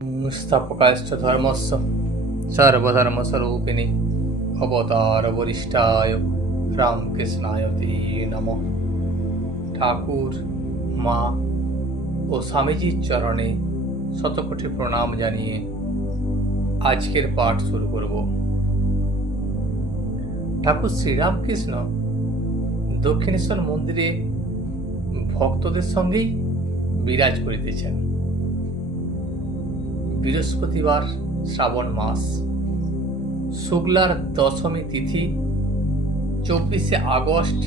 स्थापकाश्च धर्मस्य सर्वधर्मस्वरूपिणे अवतारवरिष्ठाय রামকৃষ্ণায় তে নমঃ। ঠাকুর, মা ও স্বামীজির চরণে শতকোটি প্রণাম জানিয়ে আজকের পাঠ শুরু করব। ঠাকুর শ্রীরামকৃষ্ণ দক্ষিণেশ্বর মন্দিরে ভক্তদের সঙ্গেই বিরাজ করিতেছেন। বৃহস্পতিবার, শ্রাবণ মাস, শুক্লার দশমী তিথি, 24শে আগস্ট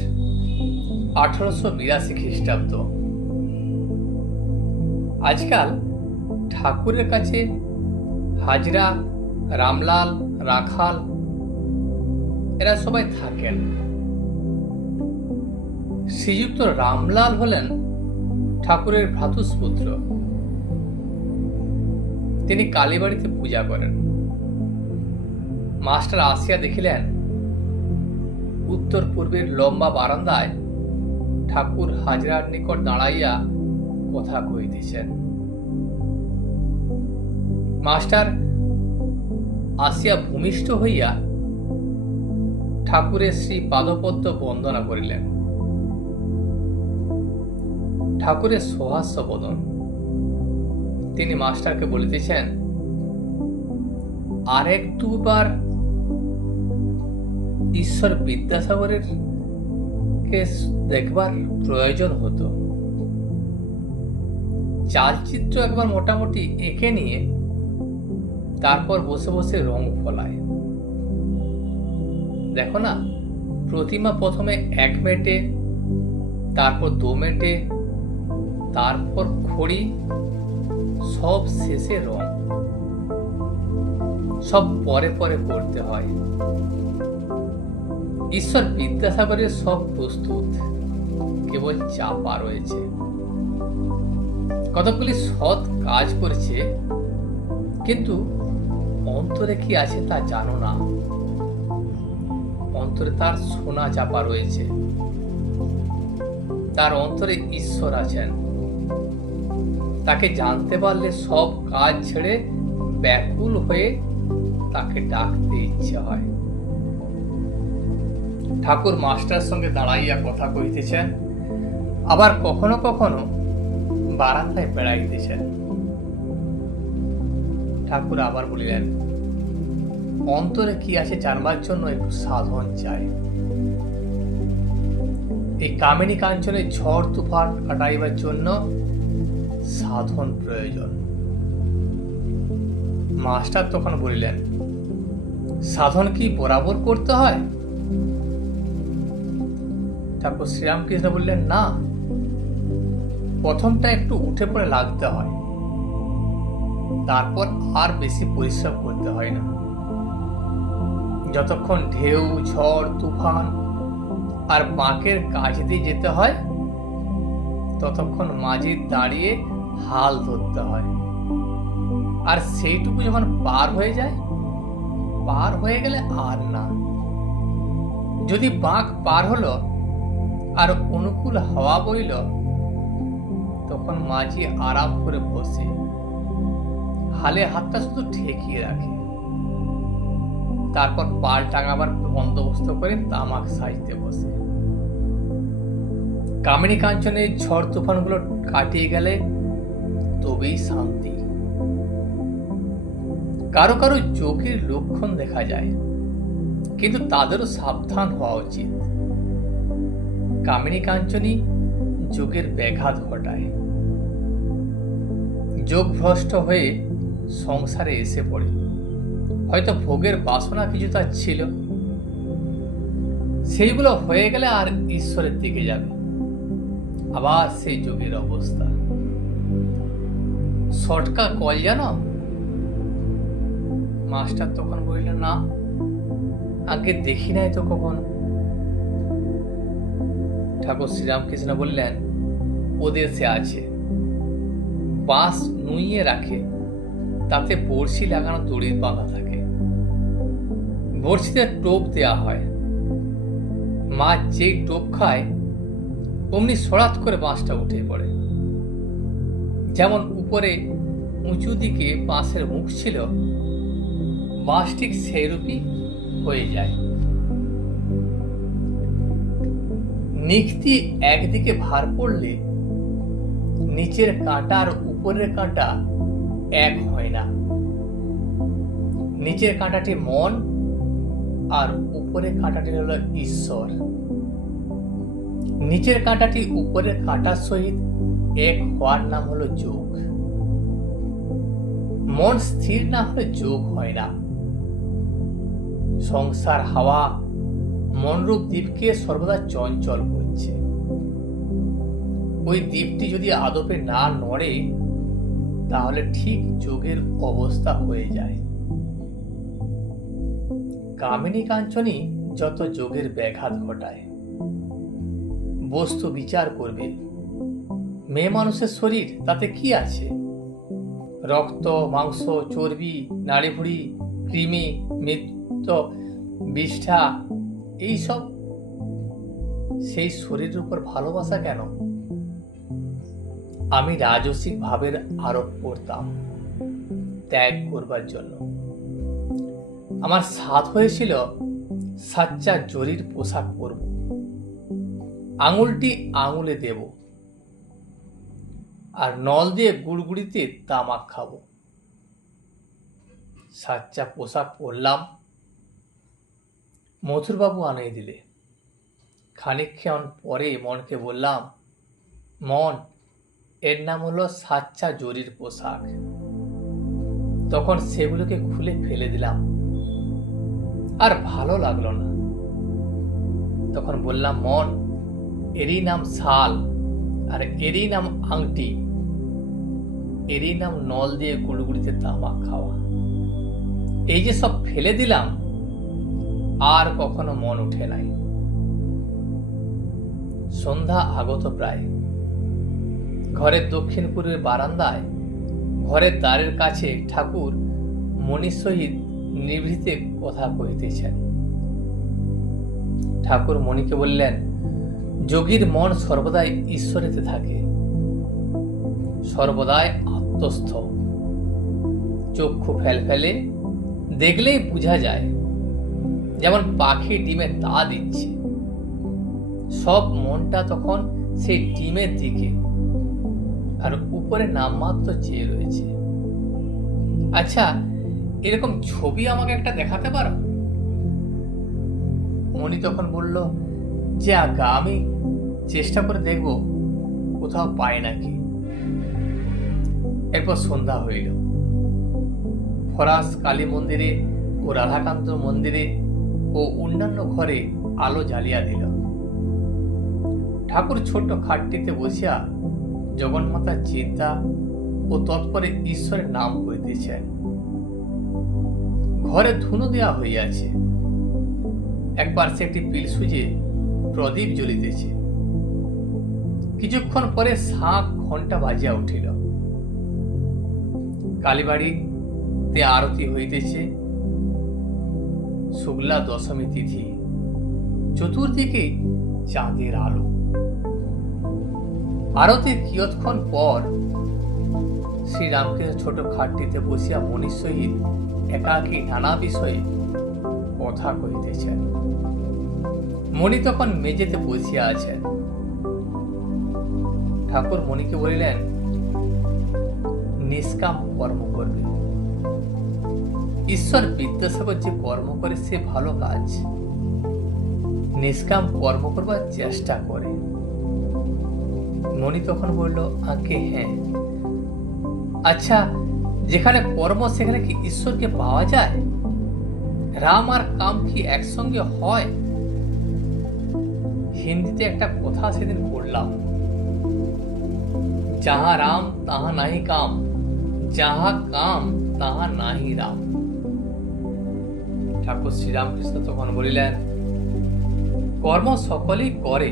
1882 খ্রিস্টাব্দ। আজকাল ঠাকুরের কাছে হাজরা, রামলাল, রাখাল এরা সবাই থাকেন। শ্রীযুক্ত রামলাল হলেন ঠাকুরের ভ্রাতুষ্পুত্র। তিনি কালীবাড়িতে পূজা করেন। মাস্টার আসিয়া দেখিলেন উত্তর পূর্বের লম্বা বারান্দায় ঠাকুর হাজরার নিকট দাঁড়াইয়া কথা কহিতেছেন। মাস্টার আসিয়া ভূমিষ্ঠ হইয়া ঠাকুরের শ্রী পাদপদ্ম বন্দনা করিলেন। ঠাকুরের সহাস্য বদন। তিনি মাস্টারকে বলিতেছেন, আরেক দুবার ঈশ্বর বিদ্যাসাগরের কে দেখবার প্রয়োজন হতো। চালচিত্র একবার মোটামুটি এঁকে নিয়ে তারপর বসে বসে রং ফলায়। দেখো না, প্রতিমা প্রথমে 1 মেটে, তারপর 2 মেটে, তারপর খড়ি, সব শেষে রং। সব পরে পরে করতে হয়। ঈশ্বর বিদ্যাসাগরের সব প্রস্তুত, কেবল চাপা রয়েছে। কতগুলি সৎ কাজ করেছে, কিন্তু অন্তরে কি আছে তা জানো না। অন্তরে তার সোনা চাপা রয়েছে। তার অন্তরে ঈশ্বর আছেন। তাকে জানতে পারলে সব কাজ ছেড়ে ব্যাকুল হয়ে তাকে ডাকতে ইচ্ছে হয়। ঠাকুর মাস্টার সঙ্গে দাঁড়াইয়া কথা কহিতেছেন, আবার কখনো কখনো বারান্দায় বেড়াইতেছেন। ঠাকুর আবার বলিলেন, অন্তরে কি আছে জানবার জন্য একটু সাধন চাই। এই কামিনী কাঞ্চনের ঝড় তুফান কাটাইবার জন্য সাধন প্রয়োজন। মাস্টার তখন বলিলেন, সাধন কি বরাবর করতে হয়? ঠাকুর শ্রীরামকৃষ্ণ বললেন, না, প্রথমটা একটু উঠে পড়ে লাগতে হয়, তারপর আর বেশি পরিশ্রম করতে হয় না। যতক্ষণ ঢেউ, ঝড়, তুফান আর বাঁকের কাজ দিয়ে যেতে হয়, ততক্ষণ মাঝে দাঁড়িয়ে হাল ধরতে হয়। আর সেইটুকু যখন পার হয়ে যায়, পার হয়ে গেলে আর না। যদি বাঁক পার হলো আর অনুকূল হাওয়া বইল, তখন মাঝি আরাম করে বসে হালে হাতটা শুধু ঠেকিয়ে রাখে। তারপর পাল টাঙাবার বন্দোবস্ত করে তামাক সাজতে বসে। কামিনী কাঞ্চনের ঝড় তুফানগুলো কাটিয়ে গেলে তবেই শান্তি। কারো কারো যোগের লক্ষণ দেখা যায়, কিন্তু তাদেরও সাবধান হওয়া উচিত। কামিনী কাঞ্চনই যোগের ব্যাঘাত ঘটায়। যোগ ভ্রষ্ট হয়ে সংসারে এসে পড়ে। হয়তো ভোগের বাসনা কিছু তার ছিল, সেইগুলো হয়ে গেলে আর ঈশ্বরের দিকে যাবে। আবার সেই যোগের অবস্থা। শর্টকা কল জানো? মাস্টার তখন বললেন, না, আগে দেখি নাই তো কখনো। ঠাকুর শ্রীরামকৃষ্ণ বললেন, ওদের সে আছে। বাঁশ নুইয়ে রাখে, তাতে বড়শি লাগানো দড়ির বাঁধা থাকে। বড়শিতে টোপ দেয়া হয়। মাছ যেই টোপ খায়, অমনি সরাত করে বাঁশটা উঠে পড়ে। যেমন উপরে উঁচু দিকে বাঁশের মুখ ছিল, বাঁশ ঠিক সেইরূপই হয়ে যায়। নিক্তি একদিকে ভার পড়লে নিচের কাঁটা আর উপরের কাঁটা এক হয় না। নিচের কাঁটাটি মন আর উপরের কাঁটাটি হলো ঈশ্বর। নিচের কাঁটাটি উপরের কাঁটার সহিত এক হওয়ার নাম হলো যোগ। মন স্থির না হলে যোগ হয় না। সংসার হাওয়া মনরূপ দ্বীপকে সর্বদা চঞ্চল করছে। ওই দ্বীপটি যদি আদপে না নড়ে তাহলে ঠিক যোগের অবস্থা হয়ে যায়। কামিনী কাঞ্চনী যত যোগের ব্যাঘাত ঘটায়। বস্তু বিচার করবে, মেয়ে মানুষের শরীর, তাতে কি আছে? রক্ত, মাংস, চর্বি, নাড়িভুড়ি, কৃমি, মৃত্য, বিষ্ঠা, এইসব সেই শরীরের উপর ভালোবাসা কেন? আমি রাজসিক ভাবের আরোপ করতাম ত্যাগ করবার জন্য। আমার সাধ হয়েছিল সাচ্চা জরির পোশাক পরব, আঙুলটি আঙুলে দেব, আর নল দিয়ে গুড়গুড়িতে তামাক খাবো। সাচ্চা পোশাক পরলাম, মথুরবাবু আনিয়ে দিলে। খানিকক্ষণ পরে মনকে বললাম, মন, এর নাম হলো সাচ্চা জরির পোশাক। তখন সেগুলোকে খুলে ফেলে দিলাম, আর ভালো লাগলো না। তখন বললাম, মন, এরই নাম শাল, আর এরই নাম আংটি, এরই নাম নল দিয়ে গুড়গুড়িতে তামাক খাওয়া। এই যে সব ফেলে দিলাম, আর কখনো মন উঠে নাই। সন্ধ্যা আগত প্রায়। ঘরের দক্ষিণ পূর্বের বারান্দায় ঘরের দ্বারের কাছে ঠাকুর মণির সহিত নিভৃতে কথা কহিতেছেন। ঠাকুর মণিকে বললেন, যোগীর মন সর্বদাই ঈশ্বরেতে থাকে, সর্বদাই আত্মস্থ। চক্ষু ফেলফেলে, দেখলেই বোঝা যায়, যেমন পাখি ডিমে তা দিচ্ছে। সব মনটা তখন সেই ডিমের দিকে, আর উপরে নামমাত্র চেয়ে রয়েছে। আচ্ছা, এরকম ছবি আমাকে একটা দেখাতে পারো? মণি তখন বলল, যে আজ্ঞা, আমি চেষ্টা করে দেখব কোথাও পাই নাকি। এরপর সন্ধ্যা হইল। ফরাস কালী মন্দিরে ও রাধাকান্ত মন্দিরে ও অন্যান্য ঘরে আলো জ্বালিয়া দিল। ঠাকুর ছোট্ট খাটটিতে বসিয়া জগন্মাতার চিন্তা ও তৎপরে ঈশ্বরের নাম করিতেছেন। ঘরে ধুনো দেওয়া হইয়াছে। একবার সে একটি পিল সুজে প্রদীপ জ্বলিতেছে। কিছুক্ষণ পরে শাঁখ ঘণ্টা বাজিয়া উঠিল। কালীবাড়িতে আরতি হইতেছে। শুক্লা দশমী তিথি, চতুর্দিকে চাঁদের আলো। আরতির কিয়ৎক্ষণ পর শ্রীরামকৃষ্ণ ছোট খাটটিতে বসিয়া মণির সহিত একাকী নানা বিষয়ে কথা কহিতেছেন। মণি তখন মেঝেতে বসিয়া আছেন। ঠাকুর মণিকে বলিলেন, নিষ্কাম কর্ম করবে। ঈশ্বর বিদ্যাসাগর যে কর্ম করে সে ভালো কাজ। নিষ্কাম কর্ম করবার চেষ্টা করে। মণি তখন বলল, আগে হ্যাঁ। আচ্ছা, যেখানে কর্ম সেখানে কি ঈশ্বরকে পাওয়া যায়? রাম আর কাম কি একসঙ্গে হয়? হিন্দিতে একটা কথা সেদিন পড়লাম, যাহা রাম তাহা নাহি কাম, যাহা কাম তাহা নাহি রাম। ঠাকুর শ্রীরামকৃষ্ণ তখন বলিলেন, কর্ম সকলেই করে,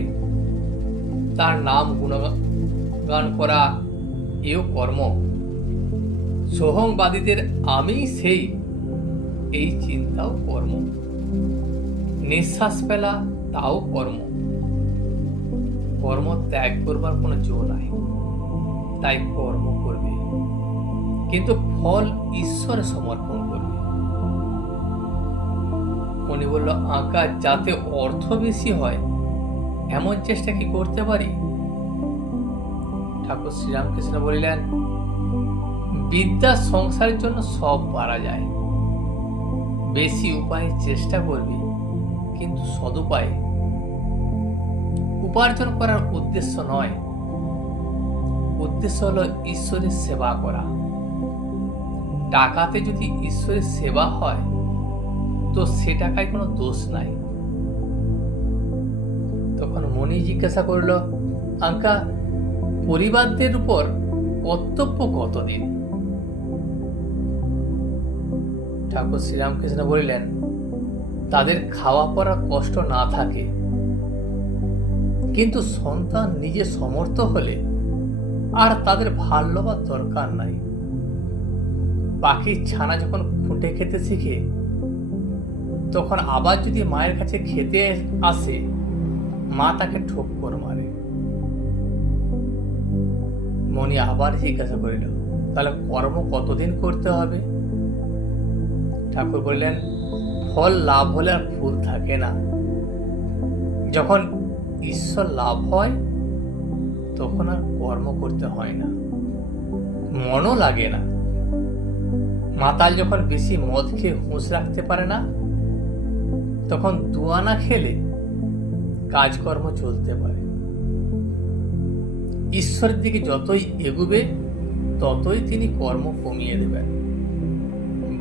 তার নাম গুণগান করা এও কর্ম। সোহংবাদীদের আমি সেই, এই চিন্তাও কর্ম। নিঃশ্বাস ফেলা তাও কর্ম। কর্ম ত্যাগ করবার কোনো জো নাই, তাই কর্ম করবে। কিন্তু ফল ঈশ্বরে সমর্পণ করবে। উনি বলল, আঁকা যাতে অর্থ বেশি হয় এমন চেষ্টা কি করতে পারি? ঠাকুর শ্রীরামকৃষ্ণ বলিলেন, বিদ্যা সংসারের জন্য সব পারা যায়, বেশি উপায়ে চেষ্টা করবি, কিন্তু সদুপায়ে। উপার্জন করার উদ্দেশ্য নয়, উদ্দেশ্য হলো ঈশ্বরের সেবা করা। টাকাতে যদি ঈশ্বরের সেবা হয় তো সে টাকায় কোনো দোষ নাই। তখন মণি জিজ্ঞাসা করল, আঙ্কা পরিবারদের উপর কর্তব্য কতদিন? ঠাকুর শ্রীরামকৃষ্ণ বলিলেন, তাদের খাওয়া পড়ার কষ্ট না থাকে, কিন্তু সন্তান নিজে সমর্থ হলে আর তাদের ভাল লবার দরকার নাই। পাখির ছানা যখন খুঁটে খেতে শিখে, তখন আবার যদি মায়ের কাছে খেতে আসে, মা তাকে ঠোক্কর মারে। মণি আবার জিজ্ঞাসা করিল, তাহলে কর্ম কতদিন করতে হবে? ঠাকুর বললেন, ফল লাভ হলে আর ফুল থাকে না। যখন ঈশ্বর লাভ হয় তখন আর কর্ম করতে হয় না, মনও লাগে না। মাতাল যখন বেশি মদ খেয়ে হুঁশ রাখতে পারে না, তখন দুয়ানা খেলে কাজকর্ম চলতে পারে। ঈশ্বরের দিকে যতই এগুবে ততই তিনি কর্ম কমিয়ে দেবেন,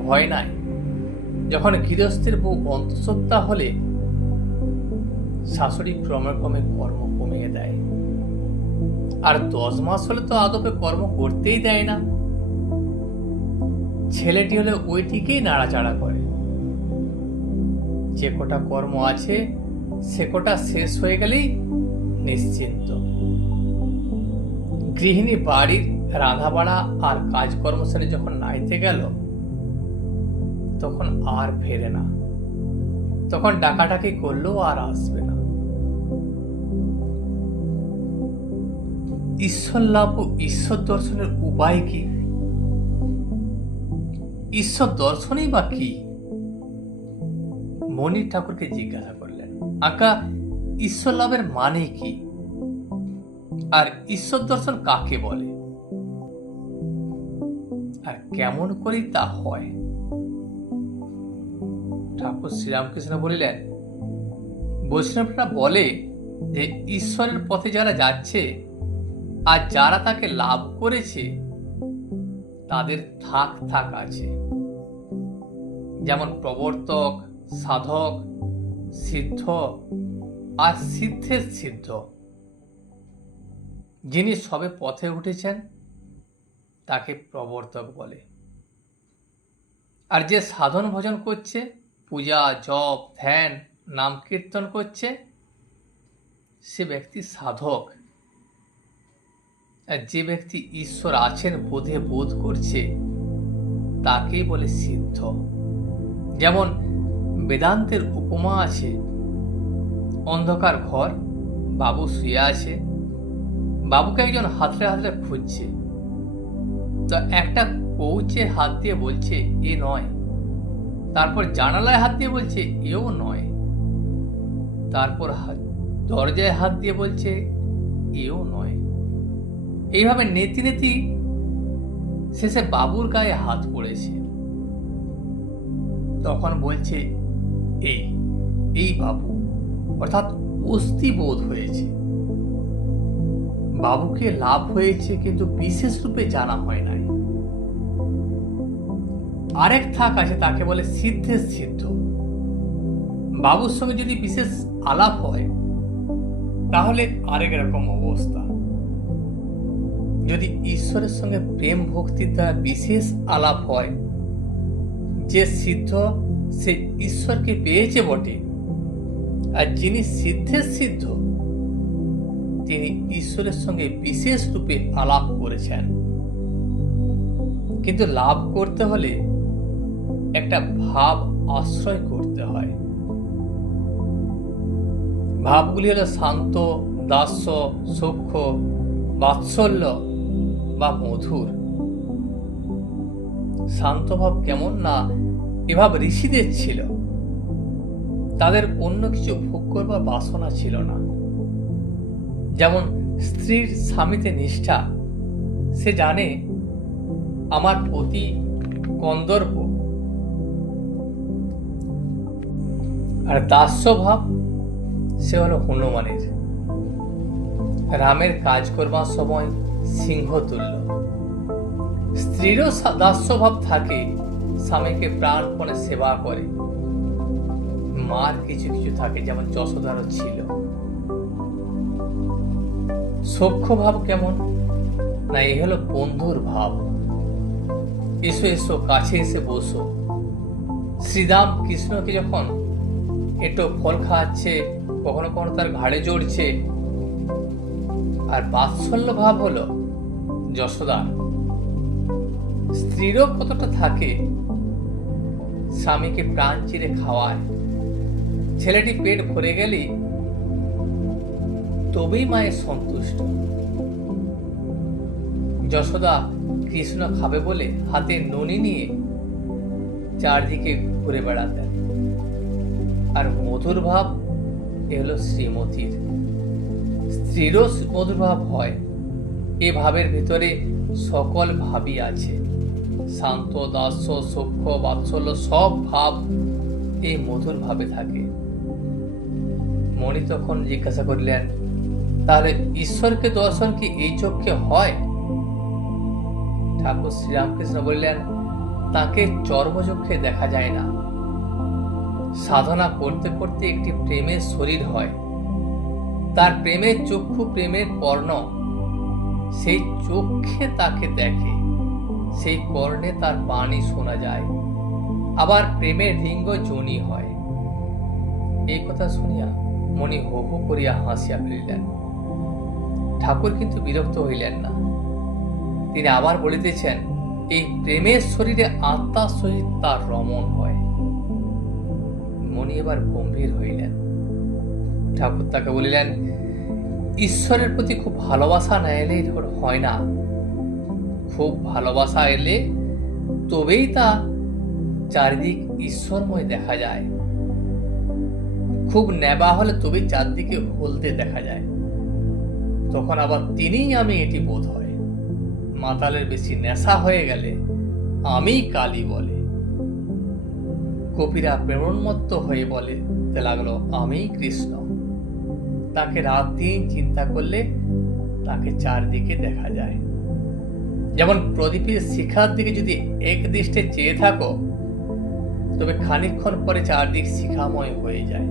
ভয় নাই। যখন গৃহস্থের বউ অন্তঃসত্ত্বা হলে শাশুড়ি ক্রমে ক্রমে কর্ম কমিয়ে দেয়, আর 10 মাস হলে তো আদপে কর্ম করতেই দেয় না। ছেলেটি হলে ওইটিকেই নাড়াচাড়া করে। যে কটা কর্ম আছে সে কটা শেষ হয়ে গেলেই নিশ্চিন্ত। গৃহিণী বাড়ির রাধা বাড়া আর কাজকর্ম সেরে যখন নাইতে গেল, তখন আর ফেরে না, তখন ডাকাডাকি করলেও আর আসবে না। ঈশ্বর লাভ ও ঈশ্বর দর্শনের উপায় কি? ঈশ্বর দর্শনই বা কি? মণি ঠাকুরকে জিজ্ঞাসা করলেন, আঁকা ঈশ্বর লাভের মানে কি, আর ঈশ্বর দর্শন কাকে বলে, আর কেমন করি তা হয়? ঠাকুর শ্রীরামকৃষ্ণ বলিলেন, বৈষ্ণবরা বলে যে ঈশ্বরের পথে যারা যাচ্ছে আর যারা তাকে লাভ করেছে তাদের থাক থাক আছে। যেমন প্রবর্তক, সাধক, সিদ্ধ আর সিদ্ধের সিদ্ধ। যিনি সবে পথে উঠেছেন তাকে প্রবর্তক বলে, আর যে সাধন ভজন করছে, পূজা, জপ, ধ্যান, নাম কীর্তন করছে, সে ব্যক্তি সাধক। আর যে ব্যক্তি ঈশ্বর আছেন বোধে বোধ করছে তাকেই বলে সিদ্ধ। যেমন বেদান্তের উপমা আছে, অন্ধকার ঘর, বাবু শুয়ে আছে, বাবুকে একজন হাতড়ে হাতড়ে খুঁজছে, তো একটা কৌচে হাত দিয়ে বলছে এ নয়, তারপর জানালায় হাত দিয়ে বলছে এও নয়, তারপর দরজায় হাত দিয়ে বলছে এও নয়। এইভাবে নেতি নেতি শেষে বাবুর গায়ে হাত পড়েছে। তখন বলছে এই এই বাবু, অর্থাৎ অস্থি বোধ হয়েছে। বাবুকে লাভ হয়েছে কিন্তু বিশেষ রূপে জানা হয় নাই। আরেক থাক আছে, তাকে বলে সিদ্ধের সিদ্ধ। বাবুর সঙ্গে যদি বিশেষ আলাপ হয় তাহলে আরেক রকম অবস্থা। যদি ঈশ্বরের সঙ্গে প্রেম ভক্তির দ্বারা বিশেষ আলাপ হয়, যে সিদ্ধ সে ঈশ্বরকে পেয়েছে বটে, আর যিনি সিদ্ধের সিদ্ধ তিনি ঈশ্বরের সঙ্গে বিশেষ রূপে আলাপ করেছেন। কিন্তু লাভ করতে হলে একটা ভাব আশ্রয় করতে হয়। ভাবগুলি হলো শান্ত, দাস্য, সূক্ষ্ম, বাৎসল্য বা মধুর। শান্তভাব কেমন না এভাব ঋষিদের ছিল। তাদের অন্য কিছু ভোগ করবার বাসনা ছিল না। যেমন স্ত্রীর স্বামীতে নিষ্ঠা, সে জানে আমার পতি কন্দর্প। আর দাস্যভাব সে হলো হনুমানের, রামের কাজ করবার সময় সিংহ তুল্য। স্ত্রীরও দাস্যভাব থাকে, স্বামীকে প্রাণপণে সেবা করে। মার কিছু কিছু থাকে, যেমন যশোদারও ছিল। সখ্য ভাব কেমন না, এই হলো বন্ধুর ভাব। এসো এসো, কাছে এসে বসো। শ্রীরাম কৃষ্ণকে যখন একটু ফল খাওয়াচ্ছে, কখনো কখনো তার ঘাড়ে চড়ছে। আর বাৎসল্য ভাব হলো যশোদার। স্ত্রীরও কতটা থাকে, স্বামীকে প্রাণ চিরে খাওয়ায়। ছেলেটি পেট ভরে গেলেই তবেই মায়ের সন্তুষ্ট। যশোদা কৃষ্ণ খাবে বলে হাতে ননি নিয়ে চারদিকে ঘুরে বেড়াতেন। আর মধুর ভাব এ হলো শ্রীমতীর। স্ত্রীরও মধুর ভাব হয়। এ ভাবের ভিতরে সকল ভাবই আছে। শান্ত, দাস্য, সখ্য, বাৎসল্য সব ভাব এই মধুর ভাবে থাকে। মণি তখন জিজ্ঞাসা করিলেন, তাহলে ঈশ্বরকে দর্শন কি এই চক্ষে হয়? ঠাকুর শ্রীরামকৃষ্ণ বললেন, তাকে চর্মচক্ষে দেখা যায় না। সাধনা করতে করতে একটি প্রেমের শরীর হয়। তার প্রেমের চক্ষু, প্রেমের কর্ণ, সেই চক্ষে তাকে দেখে, সেই কর্ণে তার বাণী শোনা যায়। আবার প্রেমের লিঙ্গ যোনি হয়। এই কথা শুনিয়া মণি হো হো করিয়া হাসিয়া ফেলিলেন। ঠাকুর কিন্তু বিরক্ত হইলেন না। তিনি আবার বলিতেছেন, এই প্রেমের শরীরে আত্মার সহিত তার রমণ হয়। মণি এবার গম্ভীর হইলেন। ঠাকুর তাকে বলিলেন, ঈশ্বরের প্রতি খুব ভালোবাসা না এলে হয় না। খুব ভালোবাসা এলে তবেই তা চারিদিক ঈশ্বরময় দেখা যায়। খুব নেবা হলে তবেই চারদিকে হলতে দেখা যায়। তখন আবার তিনিই আমি এটি বোধ হয়। মাতালের বেশি নেশা হয়ে গেলে আমি কালী বলে। কপিরা প্রেমোন্মত্ত হয়ে বলতে লাগলো আমি কৃষ্ণ। তাকে রাত দিন চিন্তা করলে তাকে চারদিকে দেখা যায়। যেমন প্রদীপের শিখার দিকে যদি এক দৃষ্টে চেয়ে থাকো, তবে খানিকক্ষণ পরে চারদিক শিখাময় হয়ে যায়।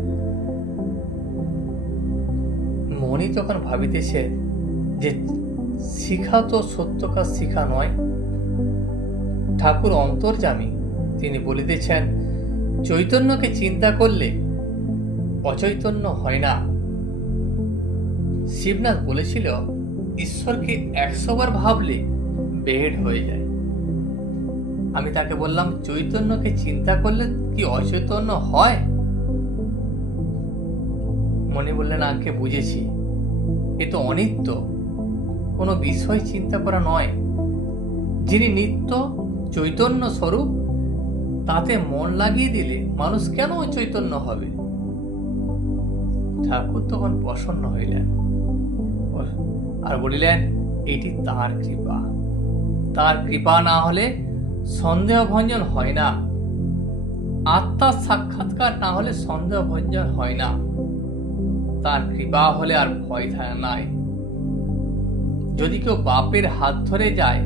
মণি তখন ভাবিতেছে যে শিখা তো সত্যকার শিখা নয়। ঠাকুর অন্তর্যামী, তিনি বলিতেছেন, চৈতন্যকে চিন্তা করলে অচৈতন্য হয় না। শিবনাথ বলেছিল, ঈশ্বরকে 100 বার ভাবলে বেহেড হয়ে যায়। আমি তাকে বললাম, চৈতন্যকে চিন্তা করলে কি অচৈতন্য হয়? মনে বললেন, আগে বুঝেছি, এ তো অনিত্য, কোনো বিষয় চিন্তা করা নয়। যিনি নিত্য চৈতন্য স্বরূপ, তাতে মন লাগিয়ে দিলে মানুষ কেন চৈতন্য হবে? ঠাকুর তখন প্রসন্ন হইলেন আর বলিলেন, এটি তার কৃপা। তার কৃপা না হলে সন্দেহ ভঞ্জন হয় না। আত্মার সাক্ষাৎকার না হলে সন্দেহ ভঞ্জন হয় না। তার কৃপা হলে আর ভয় নাই। যদি কেউ বাপের হাত ধরে যায়,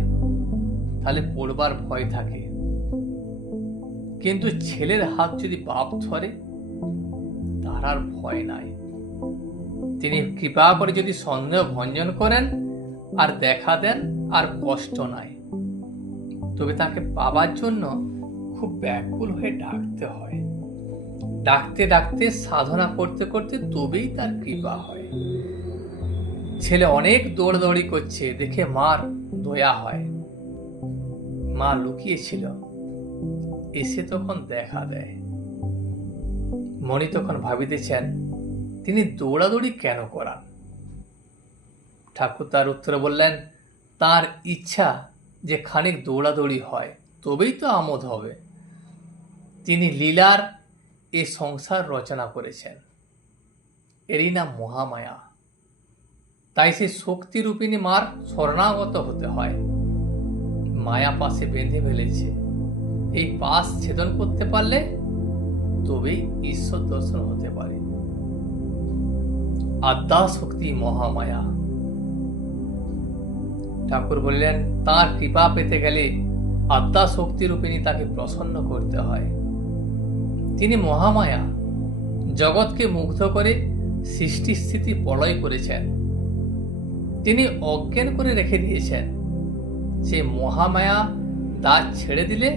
তাহলে পড়বার ভয় থাকে। কিন্তু ছেলের হাত যদি বাপ ধরে, তার আর ভয় নাই। তিনি কৃপা করে যদি সন্দেহ ভঞ্জন করেন আর দেখা দেন, আর কষ্ট নাই। তবে তাকে পাবার জন্য খুব ব্যাকুল হয়ে ডাকতে হয়। ডাকতে ডাকতে, সাধনা করতে করতে তবেই তার কৃপা হয়। ছেলে অনেক দৌড়দৌড়ি করছে দেখে মার দয়া হয়। মা লুকিয়েছিল, এসে তখন দেখা দেয়। মণি তখন ভাবিতেছেন, তিনি দৌড়াদৌড়ি কেন করান? ঠাকুর তার উত্তরে বললেন, তার ইচ্ছা যে খানিক দৌড়াদৌড়ি হয়। তবেই তো আমোদ হবে। তিনি লীলার এ সংসার রচনা করেছেন, এরই নাম মহামায়া। তাই সে শক্তিরূপিণী মার শরণাগত হতে হয়। মায়া পাশে বেঁধে ফেলেছে, এই পাশ ছেদন করতে পারলে তবেই ঈশ্বর দর্শন হতে পারে। আদ্যা শক্তি মহামায়া। ঠাকুর বললেন, তার কৃপা পেতে গেলে আদ্যা শক্তি রূপিণী তাকে প্রসন্ন করতে হয়। তিনি মহামায়া, জগৎকে মুগ্ধ করে সৃষ্টি স্থিতি প্রলয় করেছেন। তিনি অজ্ঞান করে রেখে দিয়েছেন। সে মহামায়া দ্বার ছেড়ে দিলে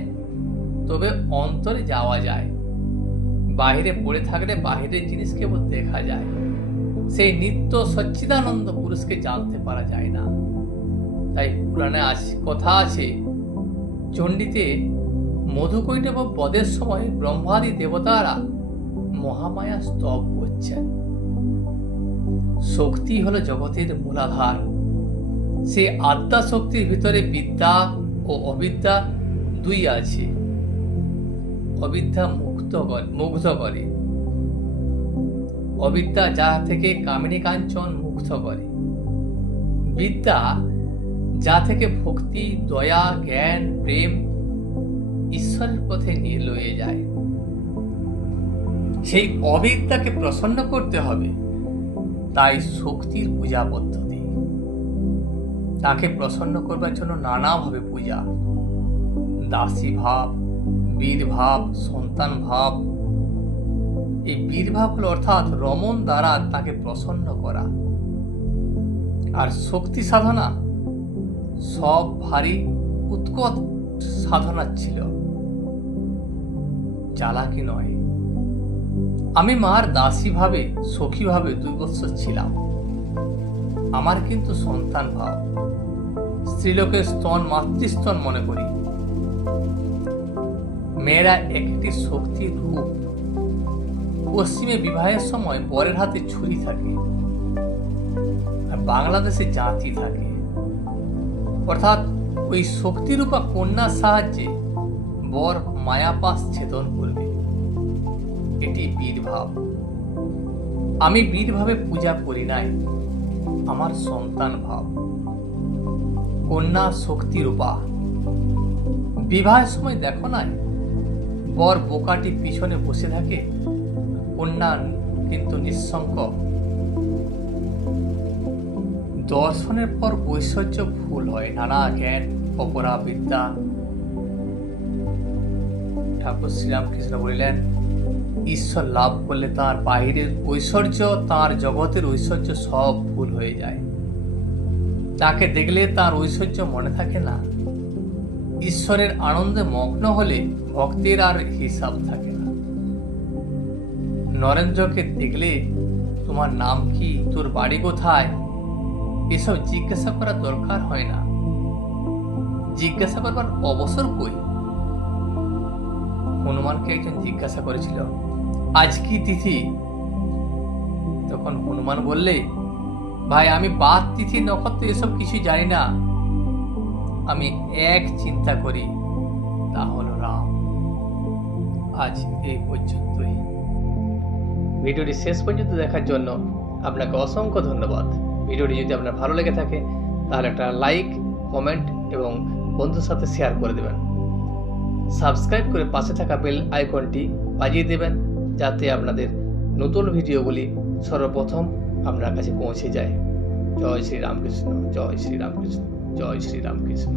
তবে অন্তরে যাওয়া যায়। বাহিরে পড়ে থাকলে বাহিরের জিনিস কেবল দেখা যায়, সেই নিত্য সচ্চিদানন্দ পুরুষকে জানতে পারা যায় না। তাই পুরাণে কথা আছে, চণ্ডীতে মধুকৈটব বধের সময় ব্রহ্মাদি দেবতারা মহামায়া স্তব করছেন। শক্তি হলো জগতের মূলাধার। সে আদ্যা শক্তির ভিতরে বিদ্যা ও অবিদ্যা দুই আছে। অবিদ্যা মুগ্ধ করে, অবিদ্যা যা থেকে কামিনী কাঞ্চন মুগ্ধ করে। বিদ্যা যা থেকে ভক্তি, দয়া, জ্ঞান, প্রেম ঈশ্বরের পথে নিয়ে লয়ে যায়। সেই অবিদ্যাকে প্রসন্ন করতে হবে, তাই শক্তির পূজা পদ্ধতি। তাকে প্রসন্ন করবার জন্য নানাভাবে পূজা, দাসী ভাব, বীর ভাব, সন্তান ভাব। এই বীর ভাব হল অর্থাৎ রমণ দ্বারা তাকে প্রসন্ন করা। আর শক্তি সাধনা সব ভারী উৎকট সাধনা ছিল, চালাকি নয়। আমি মার দাসী ভাবে, সখী ভাবে 2 বৎসর ছিলাম। আমার কিন্তু সন্তান ভাব, স্ত্রীলোকের স্তন মাতৃস্তন মনে করি। মেয়েরা একটি শক্তির রূপ। পশ্চিমে বিবাহের সময় বরের হাতে ছুরি থাকে, আর বাংলাদেশে জাতি থাকে। অর্থাৎ ওই শক্তিরূপা কন্যার সাহায্যে বর মায়াপাশ ছেদন করবে। এটি বীরভাব। আমি বীরভাবে পূজা করি নাই, আমার সন্তান ভাব। কন্যা শক্তিরূপা। বিবাহের সময় দেখো না, বর বোকাটি পিছনে বসে থাকে, কন্যা কিন্তু নিঃসঙ্ক। দর্শনের পর ঐশ্বর্য ফুল হয়, নানা জ্ঞান, অপরা বিদ্যা। ঠাকুর শ্রীরামকৃষ্ণ বলিলেন, ঈশ্বর লাভ করলে তার বাহিরের ঐশ্বর্য, তার জগতের ঐশ্বর্য সব ভুল হয়ে যায়। তাকে দেখলে তার ঐশ্বর্য মনে থাকে না। ঈশ্বরের আনন্দে মগ্ন হলে ভক্তের আর হিসাব থাকে না। নরেন্দ্রকে দেখলে তোমার নাম কি, তোর বাড়ি কোথায়, এসব জিজ্ঞাসা করার দরকার হয় না। জিজ্ঞাসা করবার অবসর কই? হনুমানকে একজন জিজ্ঞাসা করেছিল, আজ কি তিথি? তখন হনুমান বললে, ভাই আমি বাদ, তিথি, নক্ষত্র এসব কিছু জানি না। আমি এক চিন্তা করি, তা হলো রাম। আজ এই পর্যন্তই। ভিডিওটি শেষ পর্যন্ত দেখার জন্য আপনাকে অসংখ্য ধন্যবাদ। ভিডিওটি যদি আপনার ভালো লেগে থাকে তাহলে একটা লাইক, কমেন্ট এবং বন্ধুর সাথে শেয়ার করে দেবেন। সাবস্ক্রাইব করে পাশে থাকা বেল আইকনটি বাজিয়ে দেবেন, যাতে আপনাদের নতুন ভিডিওগুলি সর্বপ্রথম আপনার কাছে পৌঁছে যায়। জয় শ্রী রামকৃষ্ণ, জয় শ্রী রামকৃষ্ণ, জয় শ্রী রামকৃষ্ণ।